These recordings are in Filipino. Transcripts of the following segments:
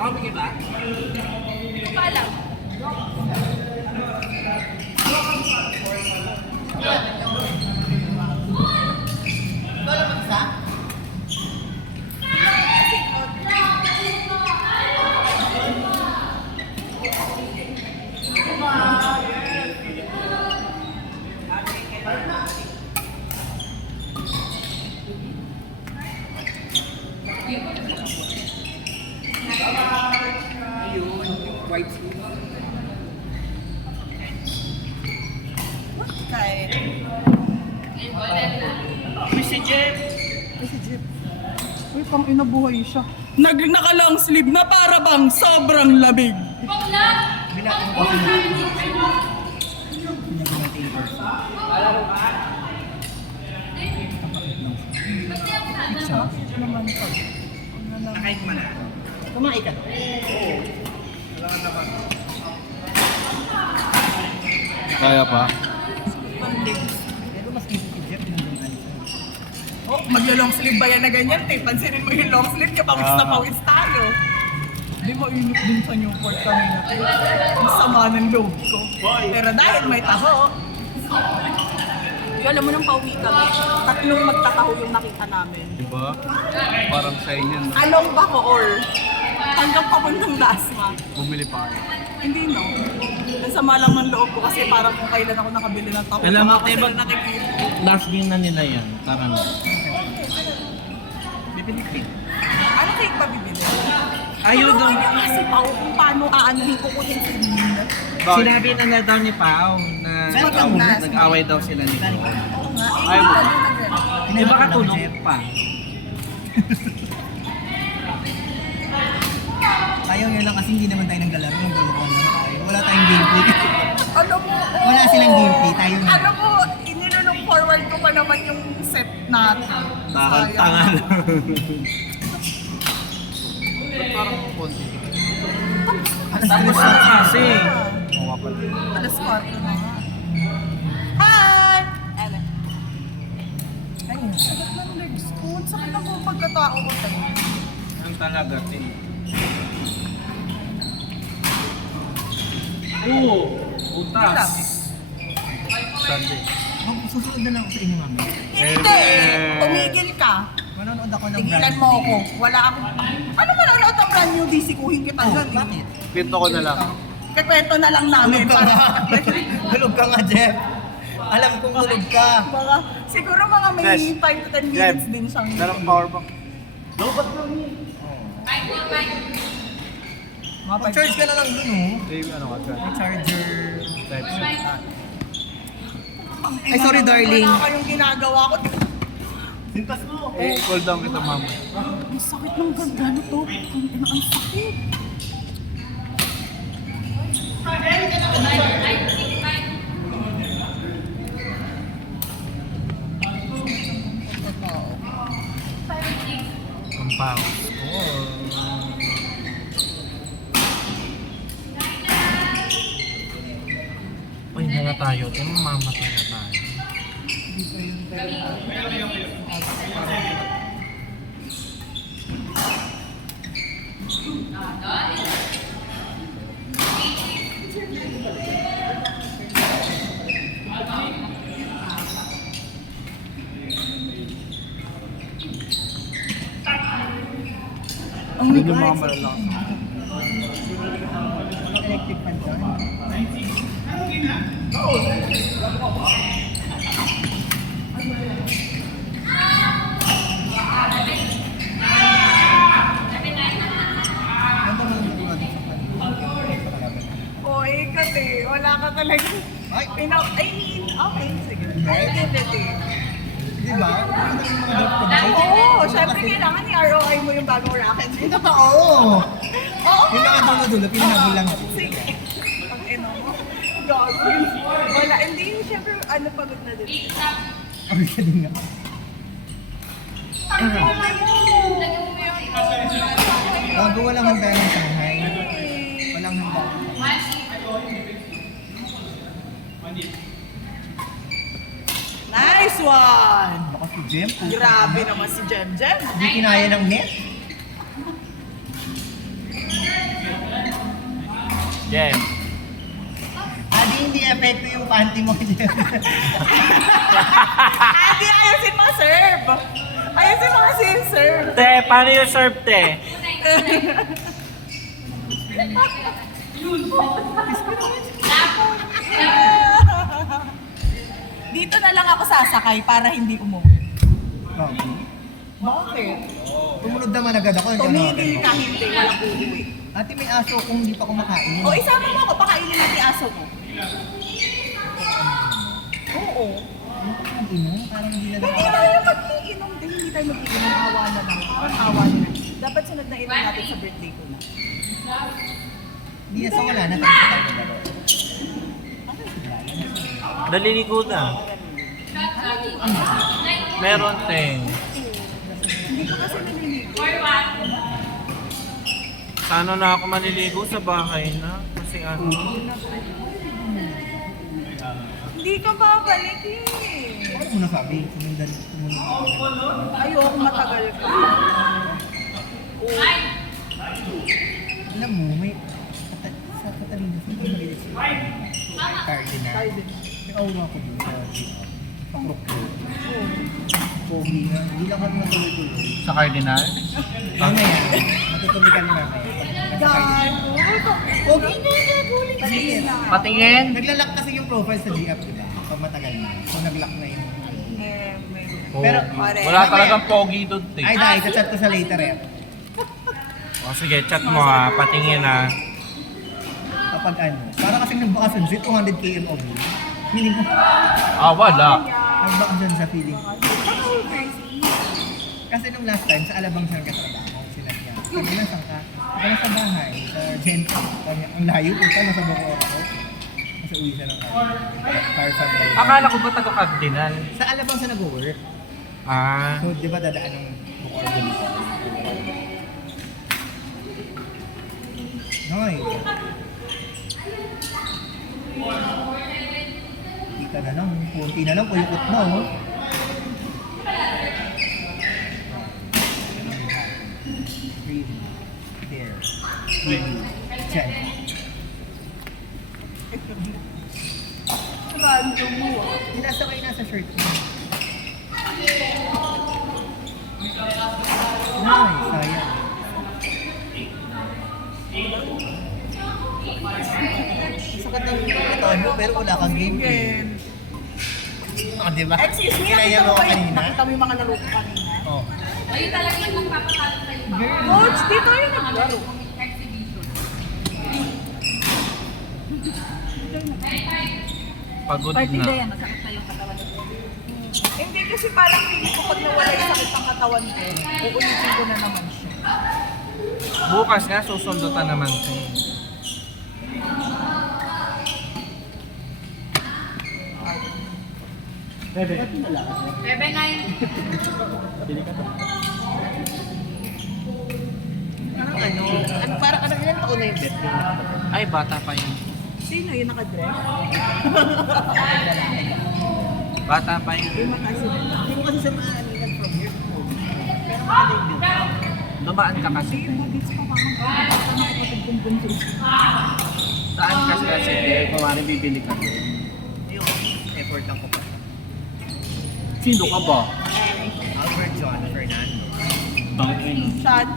Makapigil ba? Hindi ko pa alam. Ikaw lang mag-isa? Ayun, white soup. Kahit. Mr. Jeff! Si Jeep. Uy, pang inabuhay siya. Naka-long sleeve na para bang sobrang lamig. Binatin ko si Nakain mo na. Kumain ka. Kaya pa? Pero mas easy si Jeff din yung ano. Oh, maglo-long sleeve ba yan na ganyan? Pansinin mo yung long sleeve, kapawis na pawis tayo. Di ba init din sa Newport kami na to? Ang sama ng loob ko. Pero dahil may taho, alam mo nang pauwi kami, tatlong magtataho yung nakita namin. Diba? Parang sa inyo, no? Along Bacoor, hanggang papuntang Dasma. Bumili pa kayo. Hindi no. Ang sama lang ng loob ko kasi parang kung kailan ako nakabili ng taho. Alam mo, ako diba, sila nakikita. last game na nila yan. Parang, Bibili cake. Ano cake pa bibili? ayaw daw. Tulungan niya kasi Pao kung paano aanuhin ko kunin si Nina. Sinabi na daw ni Pao na nag-away daw sila nito. Ay, Di ba katulog pa? Ayaw nyo lang kasi hindi naman tayo naglalaro. Naglulukan lang tayo. Wala tayong gameplay. Ano mo? Wala silang gameplay. Tayo na. Ano mo, inilulong forward ko pa naman yung set natin. Takang Sayang. tanga lang. Parang konti. Alas 3 na. Kasi, Mawa pala. Alas 4 na nga. Hi! Ellen. Ayun. Sakit ng legs ko. Ang sakit ako pagkatao ko tayo. ang talaga, tin. Oo, butas. Sunday. Susunod na lang ako sa inyo, mami. Hindi! Tumigil ka. Manonood ako ng Tigilan mo ako. Wala akong... Ano manonood ng brand new DC? Kuhin kita Oh, dyan eh. bakit? Pinto ko na lang. Kakwento na lang namin. Tulog ka nga. Tulog ka nga, Jeff. Alam kong tulog ka. Mga, siguro mga may Yes. 5 to 10 minutes din siyang... Meron power bank. Mag-charge ka na lang dun, oh. Save ano ka dyan. May charger. Type C. Ay, sorry, darling. Wala kayong ginagawa ko. Sintas mo. Eh, call down kita mama. Ang sakit ng ganda na to. Ang sakit. Compound. Uy, na nga tayo. Tin, mamatay na tayo. Ang Hindi liit. yung mga malalakas. Electric fan dyan. Ganda mo yung mga dito sa pan. Oy, kasi wala ka talaga. Ay! I mean, okay, sige. I give it eh. Di ba? Ganda yung mga drop ko na. Oo, syempre kailangan i-ROI mo yung bagong racket. Yung totoo! Oo Yung nakadulo-dulo, pinanabol lang ako. Sige. Ang ino mo. Gagawin. Wala, hindi. Syempre, ano pagod na din. Ang galing nga. Bago walang handa ng Shanghai. Walang handa. Nice one! Baka si Jem. Grabe naman si Jem Jem. Hindi kinaya ng net. Jem. Adi, hindi epekto yung panty mo. Ate, ayusin mo, serve! Ayusin mo kasi yung serve. Te, paano yung serve, te? Dito na lang ako sasakay para hindi umuwi. Okay. Bakit? Tumunod naman agad ako. Tumigil ka, hindi ka lang uuwi. Ate, may aso kung hindi pa kumakain. O, isama mo ako, pakainin natin yung aso ko. Oo. Ino, parang hindi na Hindi tayo mag-iinom din, hindi tayo mag-iinom, awa na lang. Parang awa na lang. Dapat sunod na inom natin sa birthday ko na. Hindi na sa wala na tayo sa tayo na Naliligo na. Meron, te. Hindi ko kasi naliligo. Sana na ako maliligo sa bahay na. Kasi ano. Hindi ka babalik eh. Ano mo nasabi? Sumundan. Ayoko matagal ka. Alam mo, may sa Catalina, sino yung maliit siya? Cardinal. May aura ko dun sa Procure. Pogi nga. Hindi lang kami matuloy-tuloy. Sa Cardinal? Mamaya, matutuloy kami mamaya. Gago. Pogi na, nagulit siya. Patingin. Naglalak kasi yung profile sa GF, diba? Pag matagal na. So naglock na yung... Oh, Pero, wala talagang pogi doon, te. Ay, dahil, chat ko sa later eh. O sige, chat mo ha. Patingin ha. Kapag ano, para kasi nagbakasyon siya, 200k MOB. Meaning ko, Ah, wala. nagbakasyon sa feeling. Kasi nung last time, sa Alabang siya nagkatrabaho, sila niya. Sabi na, saan ka? Ika na sa bahay, sa Gento. Sabi niya, ang layo po, nasa Bacoor ako. Kasi uwi siya ng Carson. Akala ko ba taga-Cardinal? Sa Alabang siya nag-work. Ah. So, di ba dadaan ng Bacoor dito? Nice. Kita na lang, kunti na lang, kuyukot mo. Oh. Breathe. There. Breathe. Diyan. Random mo ah. Nasa kayo nasa shirt mo. Nice, sayang. Sakat ng katawan mo pero wala kang game eh. Oh, di ba? Excuse me, Kinaya nakita mo mo ako ba yung kanina? nakita mo yung mga laro ko kanina? Oh. Ayun talaga yung magpapatalo kayo ba? Coach, di tayo naglaro. Pagod na. masakit na yung katawan ko. Hindi kasi parang feeling ko pag nawala yung sakit ng katawan ko, uulitin ko na naman siya. Bukas nga, susundutan naman ko. Bebe 9. Parang ilan taon na yung bet mo? Ay, bata pa yun. Sino yung nakadress? Bata pa yun. Yung makasunod. Hindi mo kasi sa maaningan from here to home. Pero maganda yung bet. Dumaan ka kasi. Yung bagets pa mga Saan kasi kasi, kumari bibili ka. Yung effort lang ko pa. Sino ka ba? Albert John Fernando. Bangin. shot.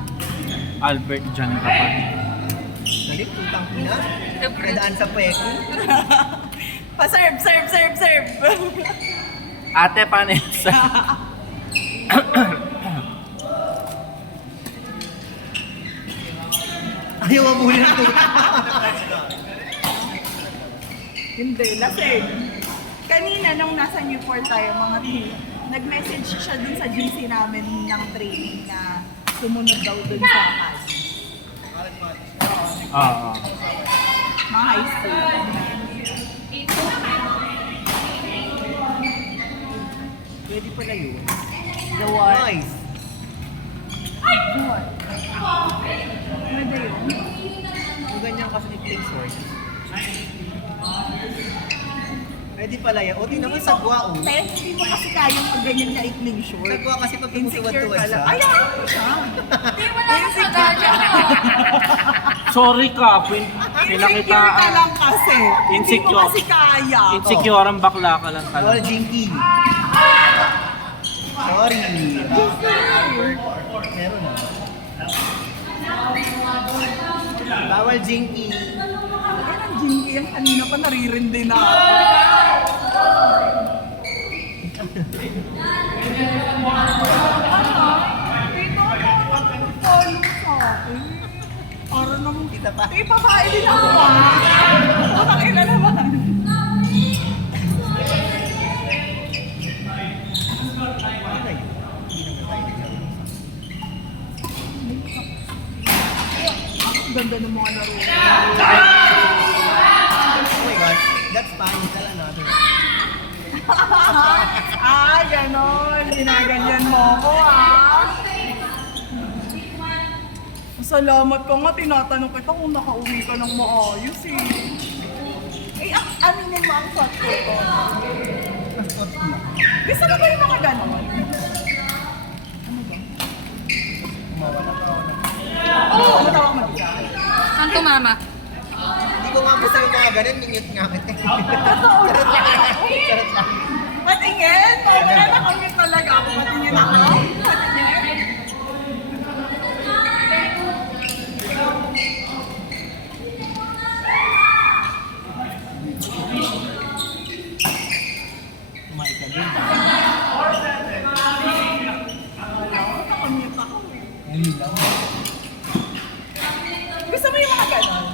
Albert Jan ka pa. Dali, putang ina. Nadaan sa pweko. Pa-serve, serve, serve, serve. Ate Vanessa. Ayaw mabuli ng tuta. Hindi, lasing. Kanina, nung nasa Newport tayo, mga team, nag-message siya dun sa GC namin ng training na sumunod daw dun sa class. Oo. Mga high school. Pwede pala yun. The what? Nice. Pwede yun. Kung ganyan kasi ni Play Sword. Pwede pala yan. O, di naman sagwa, oh. Te, hindi mo kasi kayang pag ganyan na ikling short. Sagwa kasi pag Insecure tumutuwad-tuwad ka siya. lang. Ayaw mo siya. Hindi, wala na sa gaya. Sorry ka, Insecure ka lang kasi. Hindi mo Insecure. kasi kaya. Insecure ang bakla ka lang Bawal talaga. Jinky. Sorry. Meron na. Bawal Jinky. Ang Jinky yan kanina pa naririndi na. Para naman Kita pa. ipapain din ako ah. Utang ina naman. Okay. Hindi naman tayo nagsabi. Ang ganda ng mga laro. Oh my God. That's fine. Tell another. Ganon. Ginaganyan mo ako ah. Salamat ka nga, tinatanong kita kung nakauwi ka ng maayos eh. Aminin mo ang shot ko to. Passport ko lang. Gusto mo ba yung mga ganon? Kumawala ka ako na. Oo, matawag mo. Saan to, mama? Hindi ko nga gusto yung mga ganun. Ningit nga kita. Totoo Charot lang. lang. Charot lang. Patingin! Wala nakamit talaga ako. Patingin ako. Patingin. Kumain ka din. Nakamit ako eh. Ayun lang. Gusto mo yung mga ganon?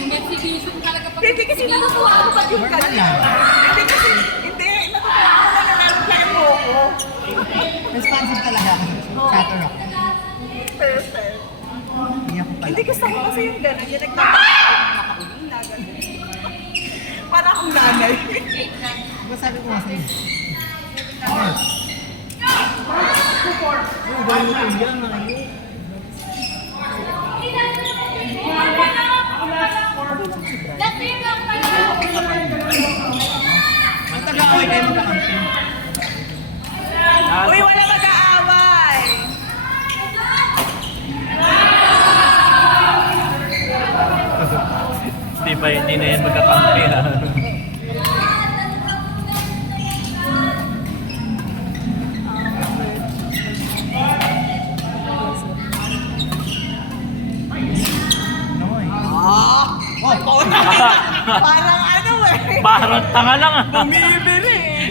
Investigation talaga pag... Hindi kasi natutuwa ako pag yung Normal ganon. lang. Hindi kasi, hindi. Natutuwa ako na nalalagay mo ako. Responsive talaga ako. Chatter ako. Perfect. Hindi ako pala. Hindi gusto ko kasi yung gano'n, yung nakauwi na gano'n. Para akong nanay. Diba sabi ko nga sa'yo? Uy, gawin mo ito yan, ayun. Ang taga-away kayo magkakampi. Uy, wala mag-aaway! Hindi na yan magkakampi ha. Noy. Wow! Parang ano eh! Parang tanga lang ah. Bumibili eh!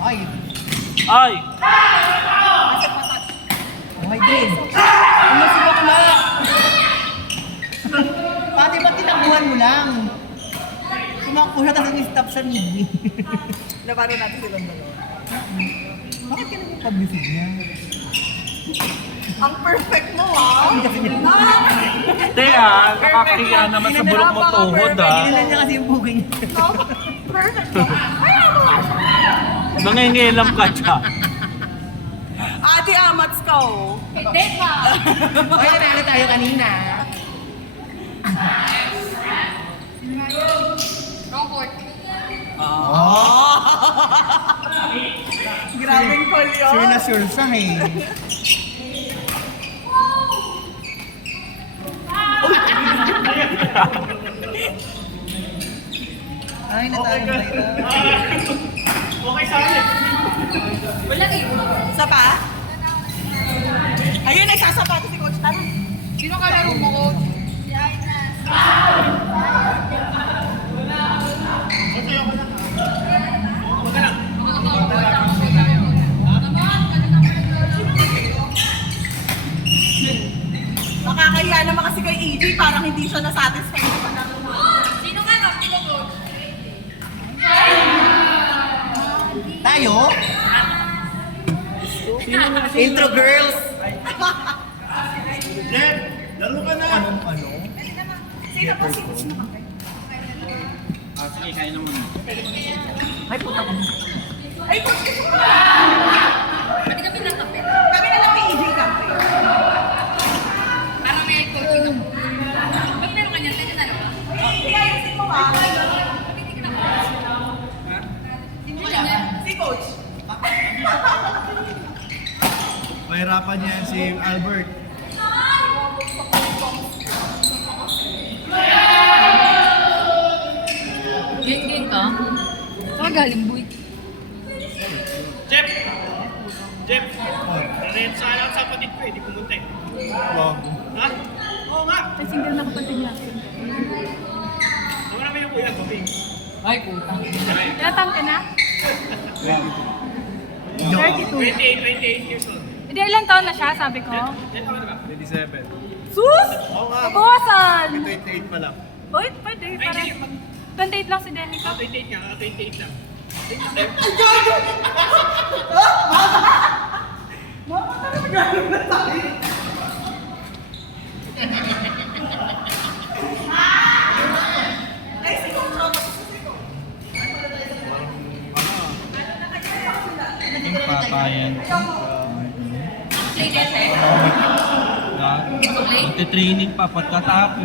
Ay, Ay! okay din. Umusibak na. Pati ba tinakbuhan mo lang? Tumakbo siya tapos nag-stop siya midway. Labanan natin silang dalawa. Bakit ka naman pag-visit niya? Ang perfect mo ah! Hindi ah, nakakahiya naman sa bulok mo tuhod ah. Kinilan niya kasi yung booking niya. Perfect mo! Kaya mo nga siya! Nangingilam ka siya. Ate Amats ka oh! Hindi ka! Okay, nanalo tayo kanina. Wrong court. Grabing call yun! Sure na sure siya eh. Ay, natalo tayo. Wala eh. Sapa? Ayun, nagsasapato si Coach. Tara. Sino kalaro mo, coach? Nakakahiya naman kasi kay EJ, parang hindi siya nasatisfy sa panalo mo. Sino ka, no? Sino, coach? Tayo? Intro girls! Anong ano? Sino pa si Coach mo? Sige, kain na muna. Ay, puta ko. Ay, Coach, gusto mo ba? Pwede kami ng kape. Kami na lang kay EJ kami. Parang may coaching ako. Pag meron ka niyan, pwede na ba? Hindi, ayusin mo ah. Sino ka niyan? Si Coach. Pahirapan niya yan si Albert. Gang ka? Saan galing, boy? Jeff! Jeff! Red sa alam sa kapatid ko eh, di pumunta eh. Wow. Ha? Oo nga! Ay, single na kapatid niya. Ako namin yung kuya, kaping. Ay, puta. Ilatang ka na? 32. 28 years old. Hindi, ilang taon na siya, sabi ko. Yan tama na ba? 27. Sus! Oo nga. Kabawasan! 28 pa lang. Uy, pwede. Ay, Parang hindi. 28 lang si Danica. 28 nga, 28 lang. Yung papayan. Play net eh. Magte-training pa pagkatapos.